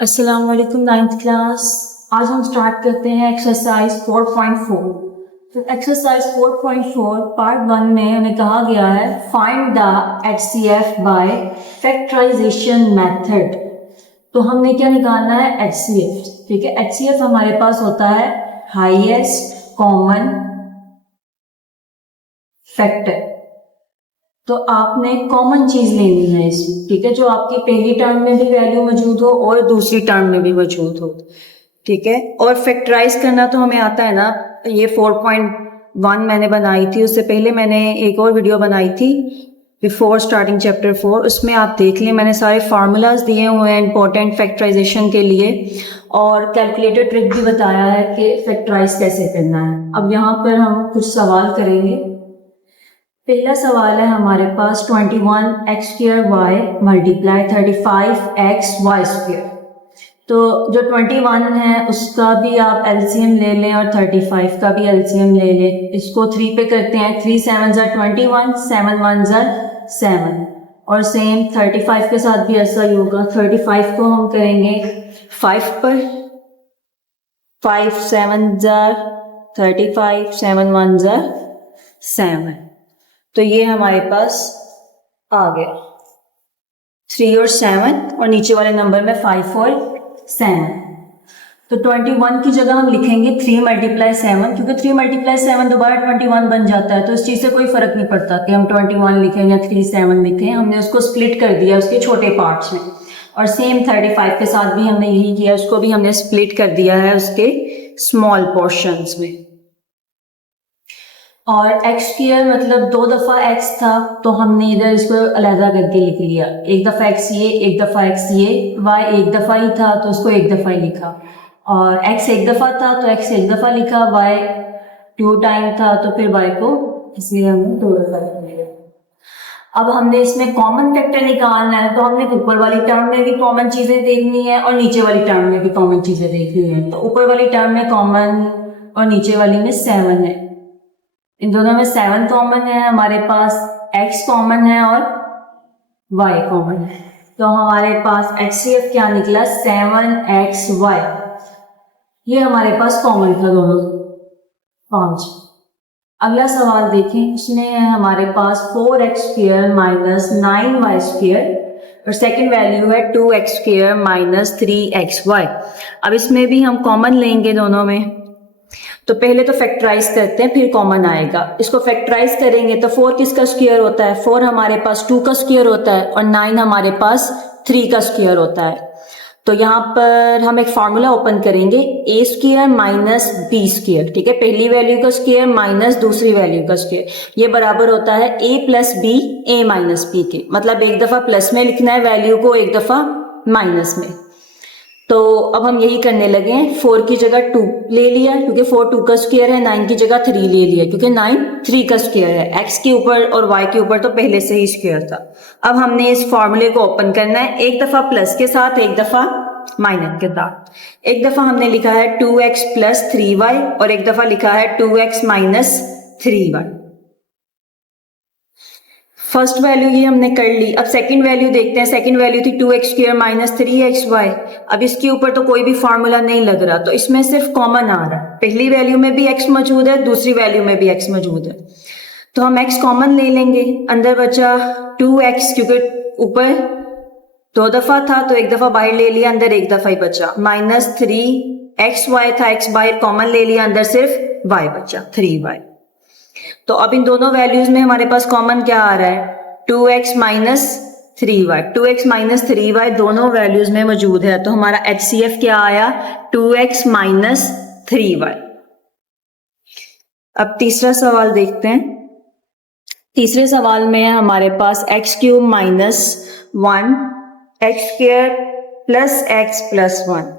अस्सलाम वालेकुम ninth class. आज हम स्टार्ट करते हैं एक्सरसाइज 4.4। तो एक्सरसाइज 4.4 पार्ट 1 में हमें कहा गया है find the HCF by factorisation method. तो हमने क्या निकालना है, एचसीएफ। ठीक है, एचसीएफ हमारे पास होता है हाईएस्ट कॉमन फैक्टर। तो आपने कॉमन चीज लेनी है इसमें, ठीक है, जो आपकी पहली टर्म में भी वैल्यू मौजूद हो और दूसरी टर्म में भी मौजूद हो। ठीक है, और फैक्टराइज करना तो हमें आता है ना। ये 4.1 मैंने बनाई थी, उससे पहले मैंने एक और वीडियो बनाई थी बिफोर स्टार्टिंग चैप्टर 4। उसमें आप देख लें, मैंने सारे फार्मूलाज दिए हुए हैं इंपॉर्टेंट फैक्टराइजेशन के लिए, और कैलकुलेटर ट्रिक भी बताया है कि फैक्टराइज कैसे करना है। अब यहाँ पर हम कुछ सवाल करेंगे। पहला सवाल है हमारे पास 21x² मल्टीप्लाई 35x² तो जो 21 है उसका भी आप एलसीएम ले लें और 35 का भी एलसीएम ले लें। इसको 3 पे करते हैं, 3 7 ज़ा 21, 7 1 ज़ा 7। और सेम 35 के साथ भी ऐसा ही होगा। 35 को हम करेंगे 5 पर, 5 7 ज़ा 35, 7 1 ज़ा 7। तो ये हमारे पास आ गया 3 और 7, और नीचे वाले नंबर में 5 और 7। तो 21 की जगह हम लिखेंगे 3 मल्टीप्लाई 7, क्योंकि 3 मल्टीप्लाई 7 दोबारा 21 बन जाता है। तो इस चीज़ से कोई फर्क नहीं पड़ता कि हम 21 लिखें या 3 7 लिखें। हमने उसको स्प्लिट कर दिया उसके छोटे पार्ट्स में। और सेम 35 के साथ भी हमने यही किया, उसको भी हमने स्प्लिट कर दिया है उसके स्मॉल पोर्शंस में। और x² मतलब 2 दफ़ा x था, तो हमने इधर इसको अलहदा करके लिख लिया। एक दफ़ा x ये, एक दफ़ा x ये, y एक दफ़ा ही था तो उसको एक दफ़ा ही लिखा। और x एक दफ़ा था तो x एक दफ़ा लिखा, y 2 टाइम था तो फिर y को इसलिए हमने 2 दफ़ा लिख लिया। अब हमने इसमें कॉमन फैक्टर निकालना है, तो हमने ऊपर वाली टर्म में भी कॉमन चीज़ें देखनी है और नीचे वाली टर्म में भी कॉमन चीज़ें देखनी है। तो ऊपर वाली टर्म में कॉमन और नीचे वाली में 7 है। इन दोनों में 7 कॉमन है हमारे पास, x कॉमन है और y कॉमन है। तो हमारे पास HCF क्या निकला, 7xy। ये हमारे पास कॉमन था दोनों 5। अगला सवाल देखें, इसमें है हमारे पास 4x² माइनस 9y² और सेकेंड वैल्यू है 2x² माइनस 3xy। अब इसमें भी हम कॉमन लेंगे दोनों में। तो पहले तो फैक्टराइज करते हैं, फिर कॉमन आएगा। इसको फैक्टराइज करेंगे तो 4 किसका स्क्वायर होता है, 4 हमारे पास 2 का स्क्वायर होता है और 9 हमारे पास 3 का स्क्वायर होता है। तो यहाँ पर हम एक फार्मूला ओपन करेंगे, a² माइनस b²। ठीक है, पहली वैल्यू का स्क्वायर माइनस दूसरी वैल्यू का स्क्वायर, ये बराबर होता है a plus b a minus b के। मतलब एक दफा प्लस में लिखना है वैल्यू को, एक दफा माइनस में। तो अब हम यही करने लगे हैं। 4 की जगह 2 ले लिया क्योंकि 4 2 का स्क्वायर है, 9 की जगह 3 ले लिया क्योंकि 9 3 का स्क्वायर है। x के ऊपर और y के ऊपर तो पहले से ही स्क्वायर था। अब हमने इस फॉर्मूले को ओपन करना है, एक दफा प्लस के साथ, एक दफा माइनस के साथ। एक दफा हमने लिखा है 2x प्लस 3y और एक दफा लिखा है 2x minus 3y। First value ये हमने कर ली। अब सेकंड वैल्यू देखते हैं। सेकंड वैल्यू थी 2x² माइनस 3xy। अब इसके ऊपर तो कोई भी फार्मूला नहीं लग रहा, तो इसमें सिर्फ कॉमन आ रहा है। पहली वैल्यू में भी x मौजूद है, दूसरी वैल्यू में भी x मौजूद है, तो हम x कॉमन ले लेंगे। अंदर बचा 2x, क्योंकि ऊपर 2 दफा था तो एक दफा बाहर ले लिया, अंदर एक दफा ही बचा। माइनस 3xy था, x बाहर कॉमन ले लिया, अंदर सिर्फ y बचा 3y। तो अब इन दोनों वैल्यूज में हमारे पास कॉमन क्या आ रहा है, 2x minus 3y। 2x minus 3y दोनों वैल्यूज में मौजूद है, तो हमारा HCF क्या आया, 2x माइनस 3y। अब तीसरा सवाल देखते हैं। तीसरे सवाल में हमारे पास x³ minus 1 x² plus x plus 1।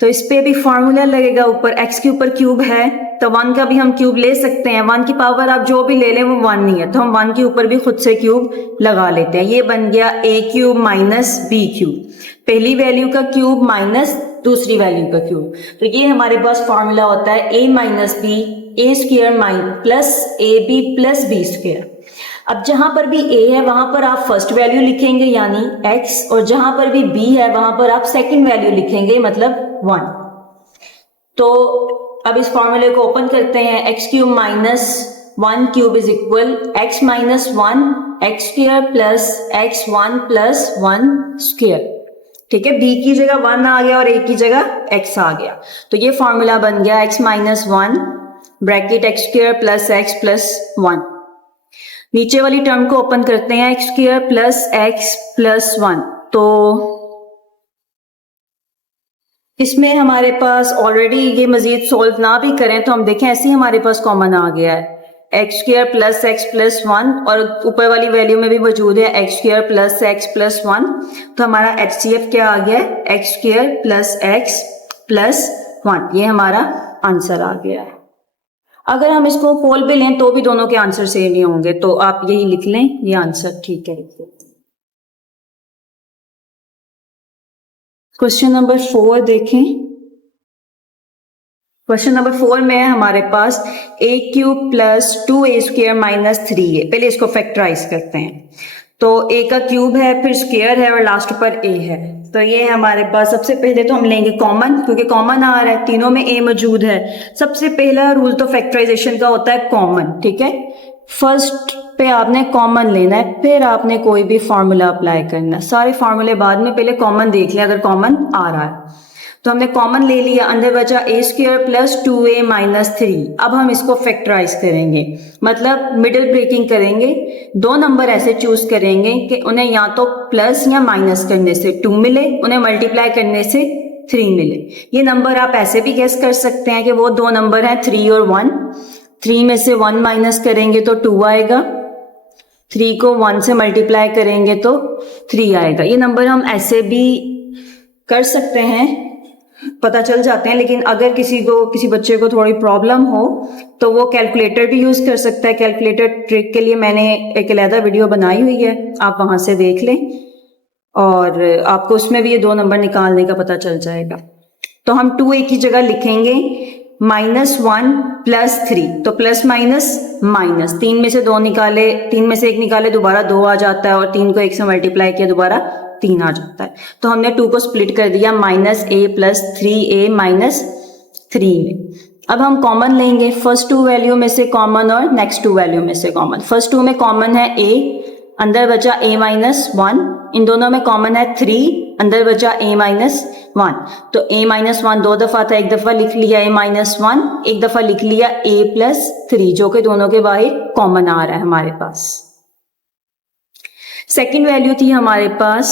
तो इस पे भी फॉर्मूला लगेगा। ऊपर x के ऊपर क्यूब है तो 1 का भी हम क्यूब ले सकते हैं। 1 की पावर आप जो भी ले लें वो 1 नहीं है, तो हम 1 के ऊपर भी खुद से क्यूब लगा लेते हैं। ये बन गया a³ माइनस b³। पहली वैल्यू का क्यूब माइनस दूसरी वैल्यू का क्यूब। तो ये हमारे पास फॉर्मूला होता है a minus b a² plus ab plus b²। अब जहां पर भी a है वहां पर आप फर्स्ट वैल्यू लिखेंगे यानी x, और जहां पर भी b है वहां पर आप सेकंड वैल्यू लिखेंगे मतलब 1। तो अब इस फॉर्मूले को ओपन करते हैं। X cube minus 1 cube is equal x minus 1 x square plus x 1 plus 1 square. ठीक है, b की जगह 1 आ गया और a की जगह x आ गया, तो ये फॉर्मूला बन गया x minus 1 bracket x square plus x plus 1। नीचे वाली टर्म को ओपन करते हैं, x square plus x plus 1। तो इसमें हमारे पास ऑलरेडी ये मजीद सोल्व ना भी करें तो हम देखें ऐसे ही हमारे पास कॉमन आ गया है, x square plus x plus 1, और ऊपर वाली वैल्यू में भी मौजूद है x square plus x plus 1। तो हमारा HCF क्या आ गया है, x square plus x plus 1। ये हमारा आंसर आ गया है। अगर हम इसको पोल भी लें तो भी दोनों के आंसर सेम ही होंगे, तो आप यही लिख लें, ये आंसर ठीक है। क्वेश्चन नंबर 4 देखें। क्वेश्चन नंबर 4 में हमारे पास a cube plus 2a square minus 3a। पहले इसको फैक्टराइज करते हैं। तो a का क्यूब है, फिर स्क्वायर है और लास्ट पर a है। तो ये हमारे पास सबसे पहले तो हम लेंगे कॉमन, क्योंकि कॉमन आ रहा है, तीनों में a मौजूद है। सबसे पहला रूल तो फैक्टराइजेशन का होता है कॉमन। ठीक है, फर्स्ट पे आपने कॉमन लेना है, फिर आपने कोई भी फॉर्मूला अप्लाई करना है। सारे फॉर्मूले बाद में, पहले कॉमन देख लिया अगर कॉमन आ रहा है। तो हमने कॉमन ले लिया, अंदर बचा a square plus 2a minus 3। अब हम इसको फैक्टराइज करेंगे, मतलब मिडिल ब्रेकिंग करेंगे। दो नंबर ऐसे चूज करेंगे कि उन्हें या तो प्लस या माइनस करने से 2 मिले, उन्हें मल्टीप्लाई करने से 3 मिले। ये नंबर आप ऐसे भी गेस कर सकते हैं कि वो दो नंबर हैं 3 और 1। 3 में से 1 माइनस करेंगे तो 2 आएगा, 3 को 1 से मल्टीप्लाई करेंगे तो 3 आएगा। ये नंबर हम ऐसे भी कर सकते हैं, पता चल जाते हैं। लेकिन अगर किसी बच्चे को थोड़ी प्रॉब्लम हो तो वो कैलकुलेटर भी यूज कर सकता है। कैलकुलेटर ट्रिक के लिए मैंने एक अलग वीडियो बनाई हुई है, आप वहां से देख लें और आपको उसमें भी ये दो नंबर निकालने का पता चल जाएगा। तो हम 2a की जगह लिखेंगे -1 प्लस 3। तो प्लस माइनस माइनस, 3 में से 2 निकाले, 3 में से 1 निकाले दोबारा 2 आ जाता है, और 3 को 1 से मल्टीप्लाई किया दोबारा 3 आ जाता है। तो हमने 2 को स्प्लिट कर दिया -a प्लस 3a माइनस 3 में। अब हम कॉमन लेंगे, फर्स्ट 2 वैल्यू में से कॉमन और नेक्स्ट 2 वैल्यू में से कॉमन। फर्स्ट 2 में कॉमन है a, अंदर बचा a माइनस 1। इन दोनों में कॉमन है 3, अंदर बचा a माइनस 1। तो a माइनस 1 दो दफा था, एक दफा लिख लिया a माइनस 1, एक दफा लिख लिया a प्लस 3, जो कि दोनों के बाहर कॉमन आ रहा है हमारे पास। सेकेंड वैल्यू थी हमारे पास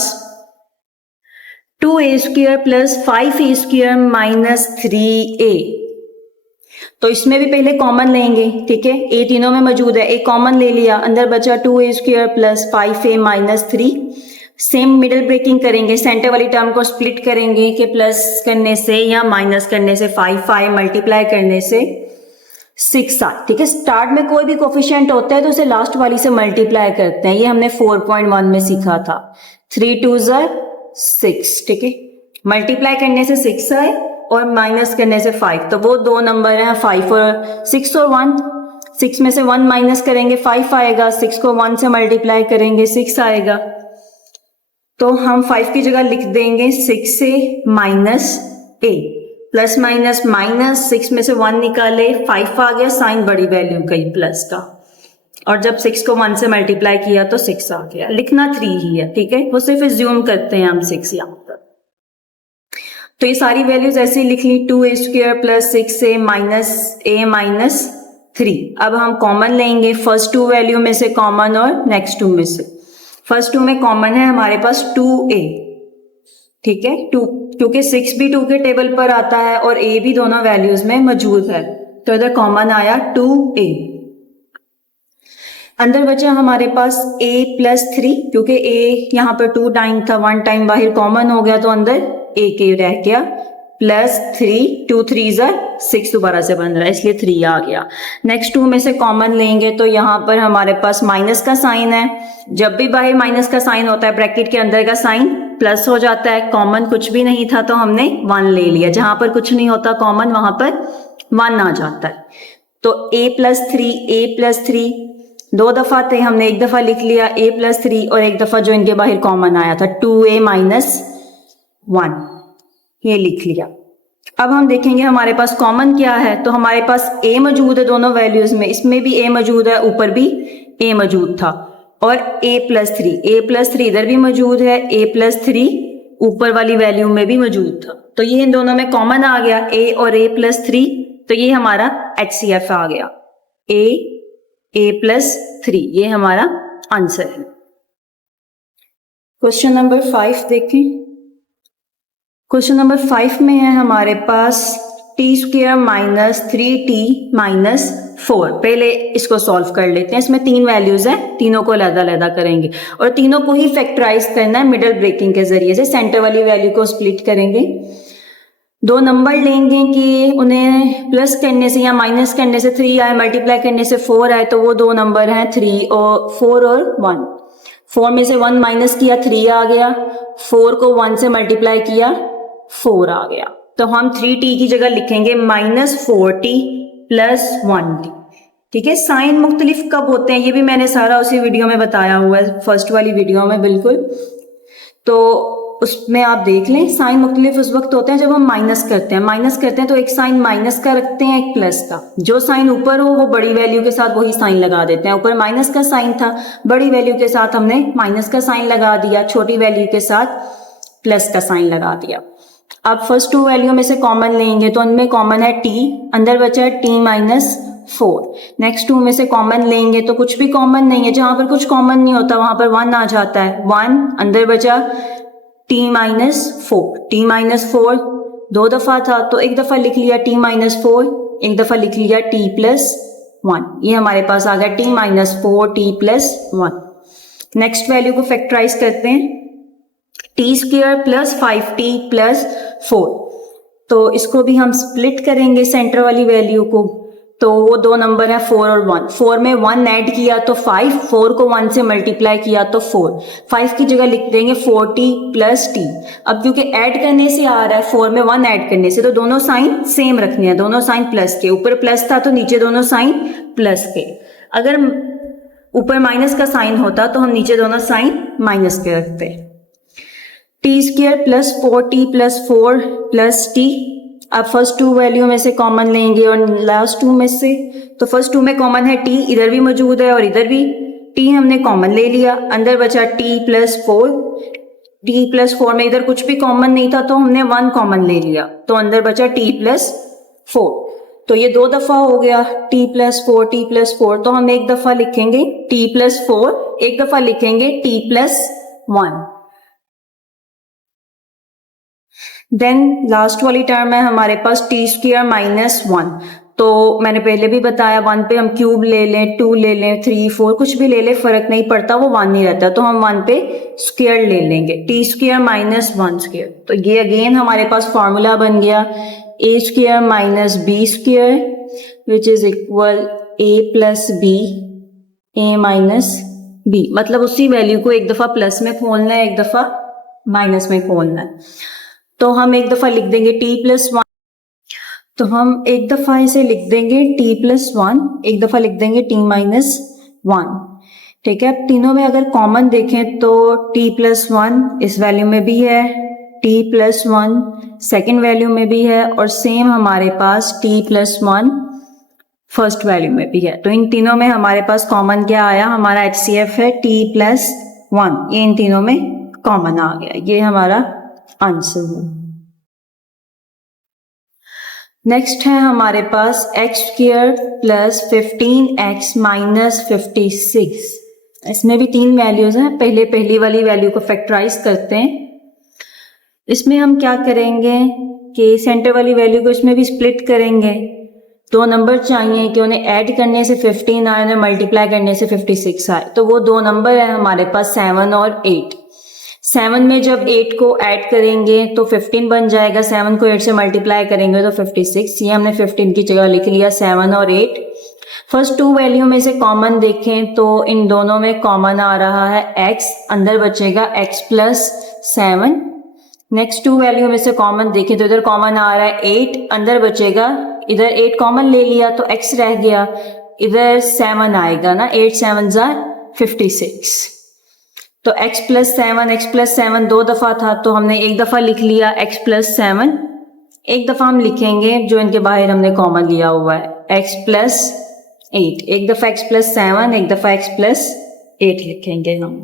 2a square plus 5a square minus 3a। तो इसमें भी पहले कॉमन लेंगे। ठीक है, a तीनों में मौजूद है, a कॉमन ले लिया, अंदर बचा 2a square plus 5a minus 3। Same middle breaking करेंगे, सेंटर वाली टर्म को स्प्लिट करेंगे कि प्लस करने से या माइनस करने से 5 मल्टीप्लाई करने से 6 आ। ठीक है, स्टार्ट में कोई भी कोफिशिएंट होता है तो उसे लास्ट वाली से मल्टीप्लाई करते हैं। ये हमने 4.1 में सीखा था। 3 2 6। ठीक है, मल्टीप्लाई करने से 6 आए और माइनस करने से 5। तो वो दो नंबर हैं 5 और 6 और 1। 6 में से 1 माइनस करेंगे 5 आएगा, 6 को 1 से मल्टीप्लाई करेंगे 6 आएगा। तो हम 5 की जगह लिख देंगे 6 से minus a, plus minus minus, 6 में से 1 निकाले 5 आ गया, साइन बड़ी वैल्यू का प्लस का, और जब 6 को 1 से मल्टीप्लाई किया तो 6 आ गया। लिखना 3 ही है। ठीक है, वो सिर्फ एज्यूम करते हैं हम 6 यहाँ पर। तो ये सारी वैल्यूज ऐसे ही लिख ली, 2a square plus 6a minus a minus 3। अब हम कॉमन लेंगे, फर्स्ट 2 वैल्यू में से कॉमन और नेक्स्ट 2 में से। फर्स्ट 2 में कॉमन है हमारे पास 2a। ठीक है, 2, क्योंकि 6 भी 2 के टेबल पर आता है और a भी दोनों वैल्यूज में मौजूद है, तो इधर कॉमन आया 2a। अंदर बचा हमारे पास a प्लस 3, क्योंकि a यहाँ पर 2 टाइम था, 1 टाइम बाहर कॉमन हो गया तो अंदर a के रह गया, प्लस 3, 2 3 6 दोबारा से बन रहा है इसलिए 3 आ गया। नेक्स्ट 2 में से कॉमन लेंगे तो यहाँ पर हमारे पास माइनस का साइन है। जब भी बाहर माइनस का साइन होता है ब्रैकेट के अंदर का साइन प्लस हो जाता है। कॉमन कुछ भी नहीं था तो हमने 1 ले लिया, जहां पर कुछ नहीं होता कॉमन वहां पर 1 आ जाता है। तो a प्लस 3, दो दफा थे, हमने एक दफा लिख लिया a+3 और एक दफा जो इनके बाहर कॉमन आया था 2a - 1, ये लिख लिया। अब हम देखेंगे हमारे पास कॉमन क्या है, तो हमारे पास a मौजूद है दोनों वैल्यूज में, इसमें भी a मौजूद है, ऊपर भी a मौजूद था, और a+3 इधर भी मौजूद है, a+3 ऊपर वाली वैल्यू में भी मौजूद था, तो ये इन दोनों में कॉमन आ गया a और a+3, तो ये हमारा HCF आ गया a+3, ये हमारा आंसर है। क्वेश्चन नंबर 5 देखें। क्वेश्चन नंबर 5 में है हमारे पास t² - 3t - 4। पहले इसको सॉल्व कर लेते हैं, इसमें 3 वैल्यूज हैं, तीनों को अलग-अलग करेंगे और तीनों को ही फैक्टराइज करना है मिडल ब्रेकिंग के जरिए से। सेंटर वाली वैल्यू को स्प्लिट करेंगे, दो नंबर लेंगे कि उन्हें प्लस करने से या माइनस करने से 3 आए, मल्टीप्लाई करने से 4 आए, तो वो दो नंबर हैं 4 और 1। 4 में से 1 माइनस किया 3 आ गया, 4 को 1 से मल्टीप्लाई किया 4 आ गया, तो हम 3t की जगह लिखेंगे -4t + 1t। ठीक है, साइन मुख्तलिफ कब होते हैं ये भी मैंने सारा उसी वीडियो में बताया हुआ है, फर्स्ट वाली वीडियो में बिल्कुल, तो उसमें आप देख लें। साइन मुख्तलिफ उस वक्त होते हैं जब हम माइनस करते हैं, तो एक साइन माइनस का रखते हैं, एक प्लस का। जो साइन ऊपर हो वो बड़ी वैल्यू के साथ वही साइन लगा देते हैं। ऊपर माइनस का साइन था, बड़ी वैल्यू के साथ हमने माइनस का साइन लगा दिया, छोटी वैल्यू के साथ प्लस का साइन लगा दिया। अब फर्स्ट 2 वैल्यू में से कॉमन लेंगे तो उनमें कॉमन है t, अंदर बचा है t - 4। नेक्स्ट 2 में से कॉमन लेंगे तो कुछ भी कॉमन नहीं है, जहां पर कुछ कॉमन नहीं होता वहां पर 1 आ जाता है, 1 अंदर बचा t - 4। t - 4 दो दफा था तो एक दफा लिख लिया t - 4, एक दफा लिख लिया t + 1, ये हमारे पास आ गया t - 4 t + 1। नेक्स्ट वैल्यू को फैक्टराइज करते हैं, t² + 5t + 4, तो इसको भी हम स्प्लिट करेंगे सेंटर वाली वैल्यू को, तो वो दो नंबर है 4 और 1। 4 में 1 ऐड किया तो 5, 4 को 1 से मल्टीप्लाई किया तो 4, 5 की जगह लिख देंगे 4t + t। अब क्योंकि ऐड करने से आ रहा है, 4 में 1 ऐड करने से, तो दोनों साइन सेम रखने हैं, दोनों साइन प्लस के, ऊपर प्लस था तो नीचे दोनों साइन प्लस के। अगर ऊपर माइनस का साइन होता तो हम नीचे दोनों साइन माइनस के रखते। t² + 4t + 4 + t। अब फर्स्ट 2 वैल्यू में से कॉमन लेंगे और लास्ट 2 में से, तो फर्स्ट 2 में कॉमन है t, इधर भी मौजूद है और इधर भी t हमने कॉमन ले लिया, अंदर बचा t + 4। t + 4 में इधर कुछ भी कॉमन नहीं था तो हमने 1 कॉमन ले लिया, तो अंदर बचा t + 4, तो ये दो दफा हो गया t + 4 t + 4, तो हम एक दफा लिखेंगे t + 4, एक दफा लिखेंगे t + 1। देन लास्ट वाली टर्म है हमारे पास t² - 1, तो मैंने पहले भी बताया 1 पे हम क्यूब ले लें, 2 ले लें, 3 4 कुछ भी ले लें, फर्क नहीं पड़ता, वो 1 नहीं रहता, तो हम 1 पे स्क्वायर ले लेंगे, t² - 1²। तो ये अगेन हमारे पास फॉर्मूला बन गया a² - b² which is equal a + b, a - b, मतलब उसी वैल्यू को एक दफा प्लस में खोलना है, एक दफा माइनस में खोलना है। तो हम एक दफा लिख देंगे t + 1, तो हम एक दफा इसे लिख देंगे t + 1, एक दफा लिख देंगे t - 1। ठीक है, अब तीनों में अगर कॉमन देखें तो t + 1 इस वैल्यू में भी है, t + 1 सेकेंड वैल्यू में भी है, और सेम हमारे पास t + 1 फर्स्ट वैल्यू में भी है। तो इन तीनों में हमारे पास कॉमन क्या आया, हमारा HCF है t + 1, ये इन तीनों में कॉमन आ गया, ये हमारा आंसर है। नेक्स्ट है हमारे पास x² + 15x - 56। इसमें भी 3 वैल्यूज हैं, पहले पहली वाली वैल्यू को फैक्टराइज करते हैं। इसमें हम क्या करेंगे कि सेंटर वाली वैल्यू को इसमें भी स्प्लिट करेंगे, दो नंबर चाहिए कि उन्हें ऐड करने से 15 आए, उन्हें मल्टीप्लाई करने से 56 आए, तो वो दो नंबर है हमारे पास 7 और 8। 7 में जब 8 को ऐड करेंगे तो 15 बन जाएगा, 7 को 8 से मल्टीप्लाई करेंगे तो 56, ये हमने 15 की जगह लिख लिया 7 और 8। फर्स्ट 2 वैल्यू में से कॉमन देखें तो इन दोनों में कॉमन आ रहा है x, अंदर बचेगा x + 7। नेक्स्ट 2 वैल्यू में से कॉमन देखें तो इधर कॉमन आ रहा है 8, अंदर बचेगा, इधर 8 कॉमन ले लिया तो x रह गया, इधर 7 आएगा ना, 8 7 56। तो x प्लस 7 दो दफ़ा था तो हमने एक दफ़ा लिख लिया x प्लस 7, एक दफ़ा हम लिखेंगे जो इनके बाहर हमने कॉमन लिया हुआ है x प्लस 8, एक दफ़ा x प्लस 7, एक दफ़ा x प्लस 8 लिखेंगे हम।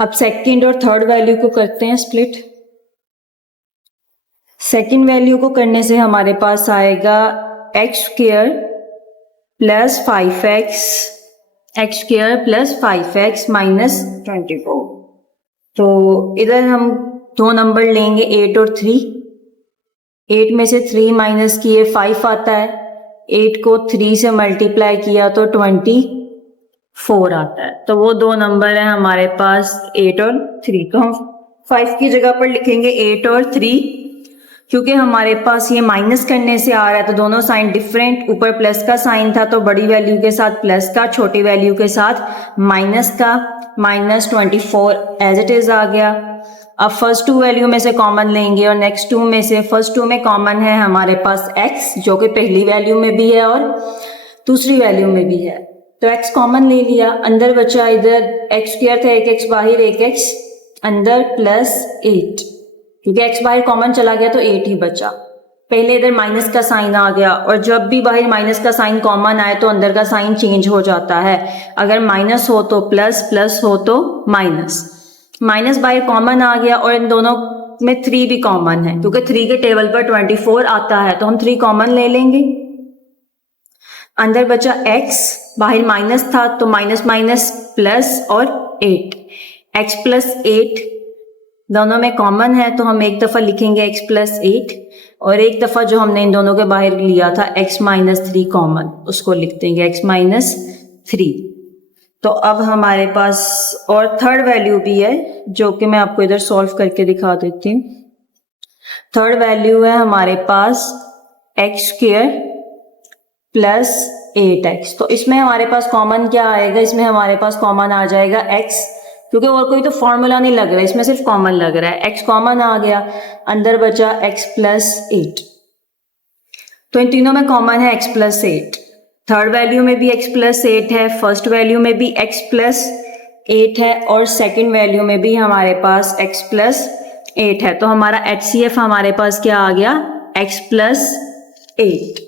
अब सेकंड और थर्ड वैल्यू को करते हैं स्प्लिट। सेकंड वैल्यू को करने से हमारे पास आएगा x square plus 5x minus 24। तो इधर हम दो नंबर लेंगे 8 और 3। 8 में से 3 माइनस किए 5 आता है, 8 को 3 से मल्टीप्लाई किया तो 24 आता है। तो वो दो नंबर है हमारे पास 8 और 3। तो हम 5 की जगह पर लिखेंगे 8 और 3। क्योंकि हमारे पास ये माइनस करने से आ रहा है तो दोनों साइन डिफरेंट, ऊपर प्लस का साइन था तो बड़ी वैल्यू के साथ प्लस का, छोटी वैल्यू के साथ माइनस का, माइनस 24 एज इट इज आ गया। अब फर्स्ट टू वैल्यू में से कॉमन लेंगे और नेक्स्ट टू में से फर्स्ट टू में कॉमन है हमारे पास x, जो कि पहली वैल्यू में भी है और दूसरी वैल्यू में भी है। तो x कॉमन ले लिया, अंदर बचा इधर x स्क्वायर था, एक x बाहर, एक x अंदर प्लस 8, क्योंकि x बाहर कॉमन चला गया तो 8 ही बचा। पहले इधर माइनस का साइन आ गया और जब भी बाहर माइनस का साइन कॉमन आए तो अंदर का साइन चेंज हो जाता है। अगर माइनस हो तो प्लस, प्लस हो तो माइनस। माइनस बाहर कॉमन आ गया और इन दोनों में 3 भी कॉमन है, क्योंकि 3 के टेबल पर 24 आता है तो हम 3 कॉमन ले लेंगे। अंदर बचा x, बाहर माइनस था तो माइनस माइनस प्लस और 8, x प्लस 8 दोनों में कॉमन है तो हम एक दफ़ा लिखेंगे x प्लस 8 और एक दफ़ा जो हमने इन दोनों के बाहर लिया था x माइनस 3 कॉमन, उसको लिख देंगे x माइनस 3। तो अब हमारे पास और थर्ड वैल्यू भी है जो कि मैं आपको इधर सॉल्व करके दिखा देती हूँ। थर्ड वैल्यू है हमारे पास एक्स स्क्वायर प्लस 8x। तो इसमें हमारे पास कॉमन क्या आएगा, इसमें हमारे पास कॉमन आ जाएगा x, क्योंकि और कोई तो फॉर्मूला नहीं लग रहा है, इसमें सिर्फ कॉमन लग रहा है। x कॉमन आ गया, अंदर बचा x प्लस 8। तो इन तीनों में कॉमन है x प्लस 8। थर्ड वैल्यू में भी x प्लस 8 है, फर्स्ट वैल्यू में भी x प्लस 8 है और सेकंड वैल्यू में भी हमारे पास x प्लस 8 है। तो हमारा HCF हमारे पास क्या आ गया, x प्लस 8।